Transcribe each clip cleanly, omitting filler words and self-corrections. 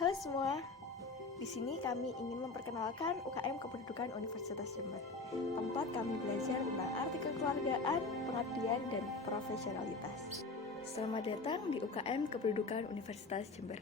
Halo semua, di sini kami ingin memperkenalkan UKM Kependudukan Universitas Jember, tempat kami belajar tentang arti kekeluargaan, pengabdian, dan profesionalitas. Selamat datang di UKM Kependudukan Universitas Jember.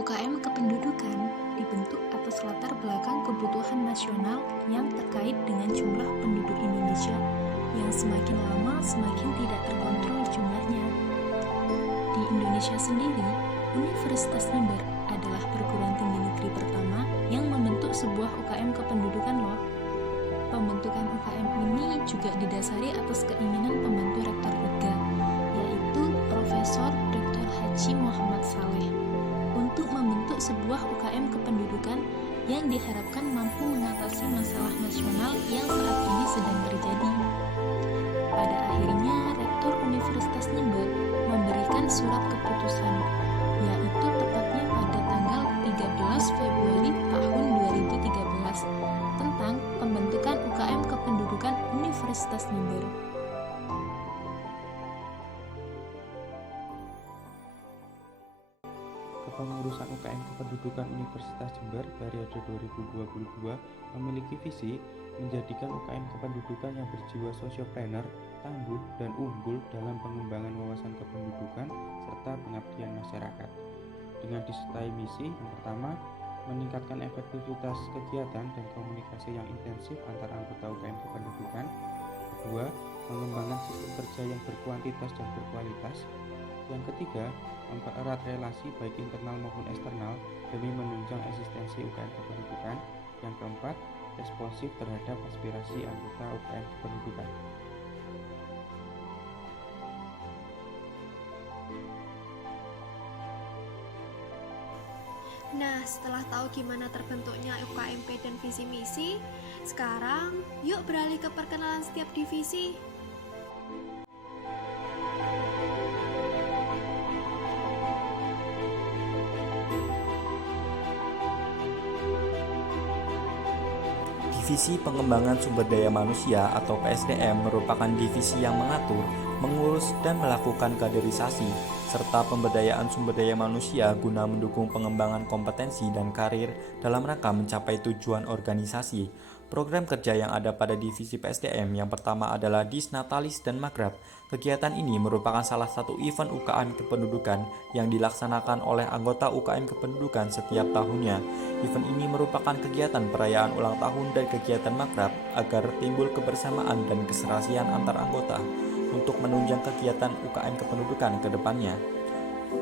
UKM Kependudukan dibentuk atas latar belakang kebutuhan nasional yang terkait dengan jumlah penduduk Indonesia yang semakin lama semakin tidak terkontrol jumlahnya. Di Indonesia sendiri, Universitas Jember adalah perguruan tinggi negeri pertama yang membentuk sebuah UKM Kependudukan loh. Pembentukan UKM ini juga didasari atas keinginan pembantu rektor UGA, yaitu Profesor Dr. Haji Muhammad Saleh, untuk membentuk sebuah UKM kependudukan yang diharapkan mampu mengatasi masalah nasional yang saat ini sedang terjadi. Pada akhirnya, Rektor Universitas Jember memberikan surat keputusan, yaitu tepatnya pada tanggal 13 Februari tahun 2013 tentang pembentukan UKM Kependudukan Universitas Jember. Kepengurusan UKM Kependudukan Universitas Jember periode 2022 memiliki visi menjadikan UKM Kependudukan yang berjiwa sosiopreneur, tangguh, dan unggul dalam pengembangan wawasan kependudukan serta pengabdian masyarakat. Dengan disertai misi yang pertama, meningkatkan efektivitas kegiatan dan komunikasi yang intensif antar anggota UKM Kependudukan. Kedua, mengembangkan sistem kerja yang berkuantitas dan berkualitas. Yang ketiga, mempererat relasi baik internal maupun eksternal demi menunjang eksistensi UKM Kependudukan. Yang keempat, responsif terhadap aspirasi anggota UKM Kependudukan. Nah, setelah tahu gimana terbentuknya UKMP dan visi misi, sekarang yuk beralih ke perkenalan setiap divisi. Divisi Pengembangan Sumber Daya Manusia atau PSDM merupakan divisi yang mengatur, mengurus, dan melakukan kaderisasi, serta pemberdayaan sumber daya manusia guna mendukung pengembangan kompetensi dan karir dalam rangka mencapai tujuan organisasi. Program kerja yang ada pada divisi PSDM yang pertama adalah Dis Natalis dan Magrab. Kegiatan ini merupakan salah satu event UKM Kependudukan yang dilaksanakan oleh anggota UKM Kependudukan setiap tahunnya. Event ini merupakan kegiatan perayaan ulang tahun dan kegiatan Magrab agar timbul kebersamaan dan keserasian antar anggota untuk menunjang kegiatan UKM Kependudukan ke depannya.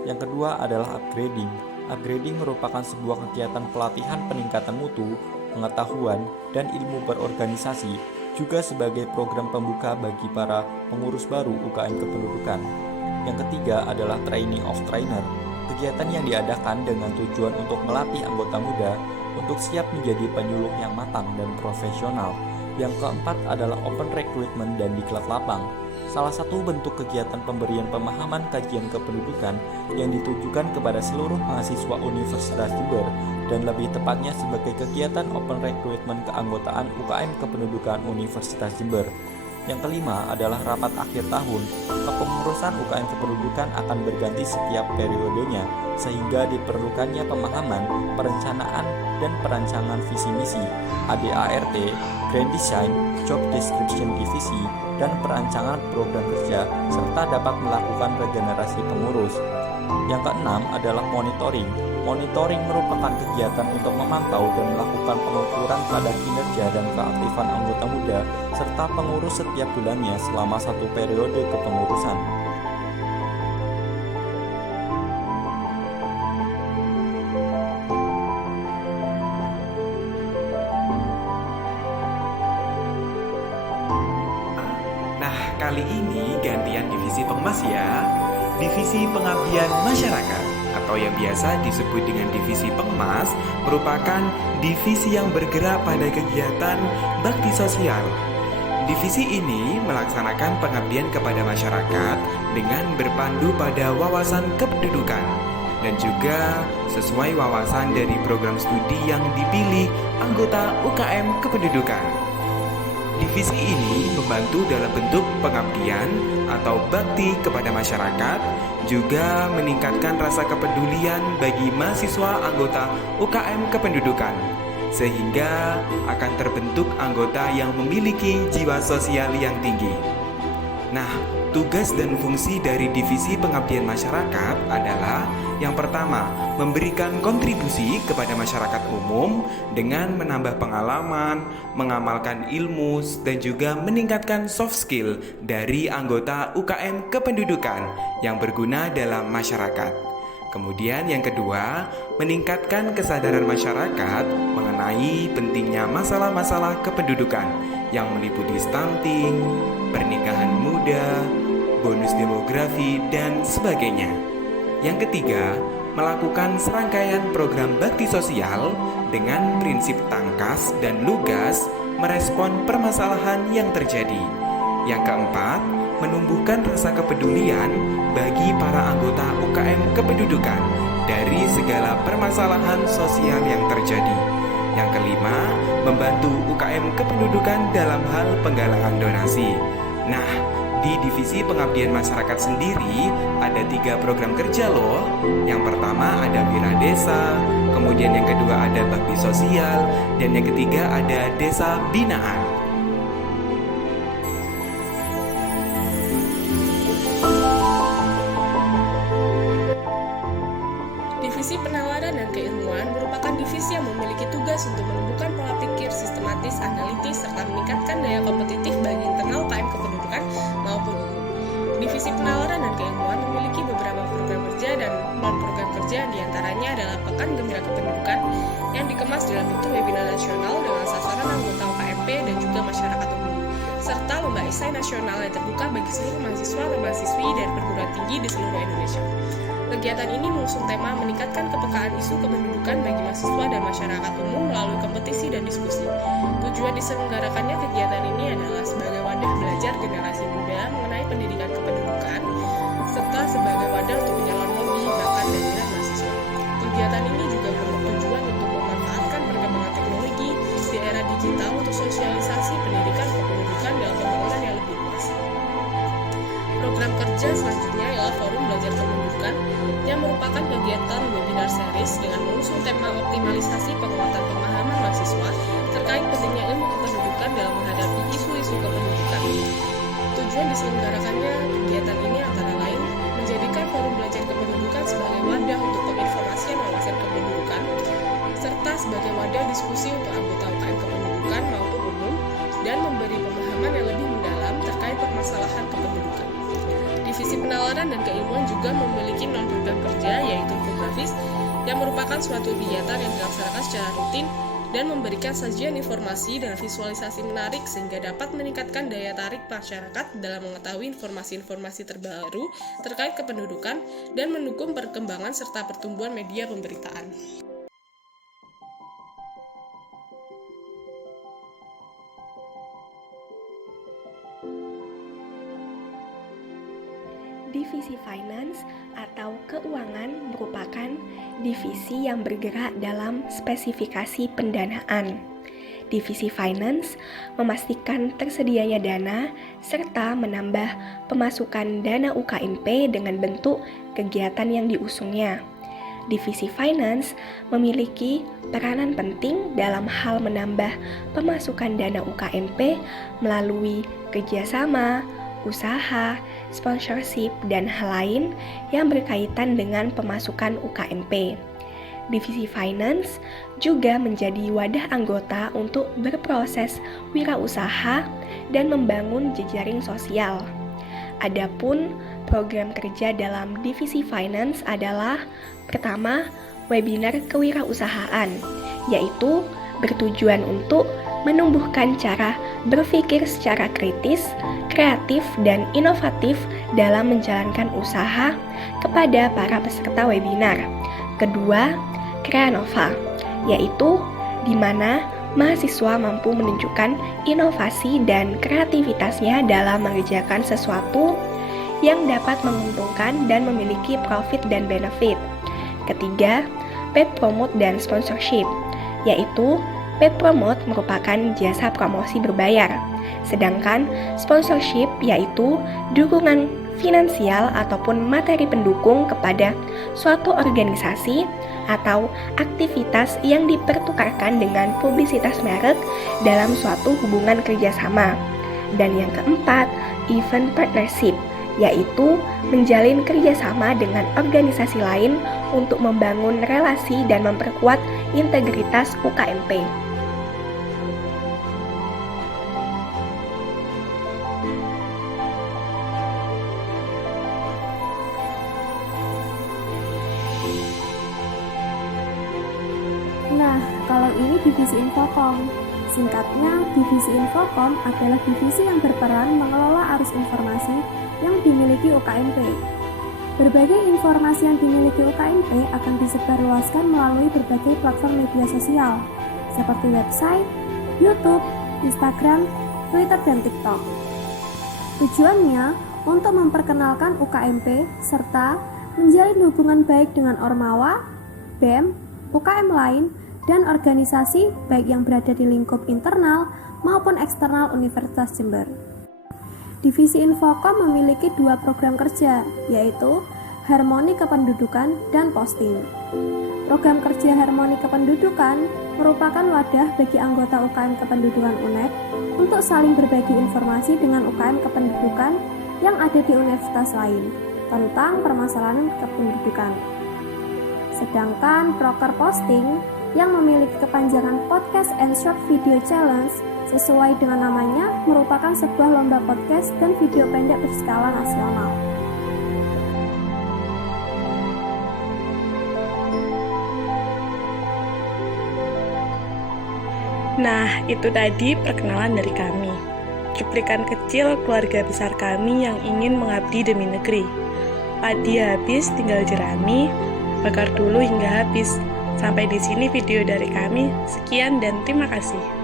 Yang kedua adalah upgrading. Upgrading merupakan sebuah kegiatan pelatihan peningkatan mutu, pengetahuan, dan ilmu berorganisasi, juga sebagai program pembuka bagi para pengurus baru UKM Kependudukan. Yang ketiga adalah training of trainer. Kegiatan yang diadakan dengan tujuan untuk melatih anggota muda untuk siap menjadi penyuluh yang matang dan profesional. Yang keempat adalah open recruitment dan diklat lapang. Salah satu bentuk kegiatan pemberian pemahaman kajian kependudukan yang ditujukan kepada seluruh mahasiswa Universitas Jember dan lebih tepatnya sebagai kegiatan open recruitment keanggotaan UKM Kependudukan Universitas Jember. Yang kelima adalah rapat akhir tahun. Kepengurusan UKM Kependudukan akan berganti setiap periodenya, sehingga diperlukannya pemahaman, perencanaan, dan perancangan visi misi, ADART, Grand Design, Job Description Divisi, dan perancangan program kerja, serta dapat melakukan regenerasi pengurus. Yang keenam adalah monitoring. Monitoring merupakan kegiatan untuk memantau dan melakukan pengukuran kadar kinerja dan keaktifan anggota muda serta pengurus setiap bulannya selama satu periode kepengurusan. Nah, kali ini gantian divisi Pengmas ya. Divisi Pengabdian Masyarakat atau yang biasa disebut dengan divisi Pengmas merupakan divisi yang bergerak pada kegiatan bakti sosial. Divisi ini melaksanakan pengabdian kepada masyarakat dengan berpandu pada wawasan kependudukan dan juga sesuai wawasan dari program studi yang dipilih anggota UKM Kependudukan. Divisi ini membantu dalam bentuk pengabdian atau bakti kepada masyarakat, juga meningkatkan rasa kepedulian bagi mahasiswa anggota UKM Kependudukan, sehingga akan terbentuk anggota yang memiliki jiwa sosial yang tinggi. Nah, tugas dan fungsi dari divisi pengabdian masyarakat adalah yang pertama, memberikan kontribusi kepada masyarakat umum dengan menambah pengalaman, mengamalkan ilmu, dan juga meningkatkan soft skill dari anggota UKM Kependudukan yang berguna dalam masyarakat. Kemudian yang kedua, meningkatkan kesadaran masyarakat mengenai pentingnya masalah-masalah kependudukan yang meliputi stunting, pernikahan muda, bonus demografi, dan sebagainya. Yang ketiga, melakukan serangkaian program bakti sosial dengan prinsip tangkas dan lugas merespon permasalahan yang terjadi. Yang keempat, menumbuhkan rasa kepedulian bagi para anggota UKM Kependudukan dari segala permasalahan sosial yang terjadi. Yang kelima, membantu UKM Kependudukan dalam hal penggalangan donasi. Nah, di divisi pengabdian masyarakat sendiri ada 3 program kerja loh. Yang pertama ada Wira Desa, kemudian yang kedua ada bakti sosial, dan yang ketiga ada desa binaan. Divisi penawaran dan keilmuan merupakan divisi yang memiliki tugas untuk menumbuhkan pola pikir sistematis, analitis, serta meningkatkan daya kompetitif bagi internal UKM Kependudukan maupun umum. Divisi penawaran dan keilmuan memiliki beberapa program kerja dan non-program kerja, diantaranya adalah Pekan Gembira Kependudukan yang dikemas dalam bentuk webinar nasional dengan sasaran anggota UKMP dan juga masyarakat umum, serta Lomba Esai Nasional yang terbuka bagi seluruh mahasiswa dan mahasiswi dari perguruan tinggi di seluruh Indonesia. Kegiatan ini mengusung tema meningkatkan kepekaan isu kependudukan bagi mahasiswa dan masyarakat umum melalui kompetisi dan diskusi. Tujuan diselenggarakannya kegiatan ini adalah sebagai wadah belajar generasi muda mengenai pendidikan kependudukan, serta sebagai wadah untuk menyalon hobi, bakat, dan minat mahasiswa. Kegiatan ini juga bertujuan untuk memanfaatkan perkembangan teknologi di era digital untuk sosialisasi pendidikan kependudukan dalam pembangunan yang lebih luas. Program kerja selanjutnya adalah Forum Belajar Kependudukan yang merupakan kegiatan webinar series dengan mengusung tema optimalisasi penguatan pemahaman mahasiswa terkait pentingnya ilmu kependudukan dalam menghadapi isu-isu kependudukan. Tujuan diselenggarakannya kegiatan ini antara lain menjadikan Forum Belajar Kependudukan sebagai wadah untuk penginformasian wawasan kependudukan, serta sebagai wadah diskusi untuk anggota UKM Kependudukan maupun umum, dan memberi pemahaman yang lebih mendalam terkait permasalahan kependudukan. Divisi penawaran dan keilmuan juga memiliki non-program kerja, yaitu infografis, yang merupakan suatu kegiatan yang dilaksanakan secara rutin dan memberikan sajian informasi dan visualisasi menarik sehingga dapat meningkatkan daya tarik masyarakat dalam mengetahui informasi-informasi terbaru terkait kependudukan dan mendukung perkembangan serta pertumbuhan media pemberitaan. Divisi Finance atau Keuangan merupakan divisi yang bergerak dalam spesifikasi pendanaan. Divisi Finance memastikan tersedianya dana serta menambah pemasukan dana UKMP dengan bentuk kegiatan yang diusungnya. Divisi Finance memiliki peranan penting dalam hal menambah pemasukan dana UKMP melalui kerjasama, usaha, sponsorship, dan hal lain yang berkaitan dengan pemasukan UKMP. Divisi Finance juga menjadi wadah anggota untuk berproses wirausaha dan membangun jejaring sosial. Adapun program kerja dalam Divisi Finance adalah pertama, webinar kewirausahaan, yaitu bertujuan untuk menumbuhkan cara berpikir secara kritis, kreatif, dan inovatif dalam menjalankan usaha kepada para peserta webinar. Kedua, Kreanova, yaitu di mana mahasiswa mampu menunjukkan inovasi dan kreativitasnya dalam mengerjakan sesuatu yang dapat menguntungkan dan memiliki profit dan benefit. Ketiga, paid promote dan sponsorship, yaitu paid promote merupakan jasa promosi berbayar, sedangkan sponsorship yaitu dukungan finansial ataupun materi pendukung kepada suatu organisasi atau aktivitas yang dipertukarkan dengan publisitas merek dalam suatu hubungan kerjasama. Dan yang keempat, event partnership, yaitu menjalin kerjasama dengan organisasi lain untuk membangun relasi dan memperkuat integritas UKMP. Nah, kalau ini divisi Infokom. Singkatnya, divisi Infokom adalah divisi yang berperan mengelola arus informasi yang dimiliki UKMP. Berbagai informasi yang dimiliki UKMP akan disebarluaskan melalui berbagai platform media sosial, seperti website, YouTube, Instagram, Twitter, dan TikTok. Tujuannya untuk memperkenalkan UKMP serta menjalin hubungan baik dengan Ormawa, BEM, UKM lain, dan organisasi baik yang berada di lingkup internal maupun eksternal Universitas Jember. Divisi Infokom memiliki 2 program kerja, yaitu Harmoni Kependudukan dan Posting. Program kerja Harmoni Kependudukan merupakan wadah bagi anggota UKM Kependudukan UNED untuk saling berbagi informasi dengan UKM Kependudukan yang ada di universitas lain tentang permasalahan kependudukan. Sedangkan Proker Posting yang memiliki kepanjangan Podcast and Short Video Challenge sesuai dengan namanya merupakan sebuah lomba podcast dan video pendek berskala nasional. Nah, itu tadi perkenalan dari kami. Cuplikan kecil keluarga besar kami yang ingin mengabdi demi negeri. Padi habis, tinggal jerami, bakar dulu hingga habis. Sampai di sini video dari kami. Sekian dan terima kasih.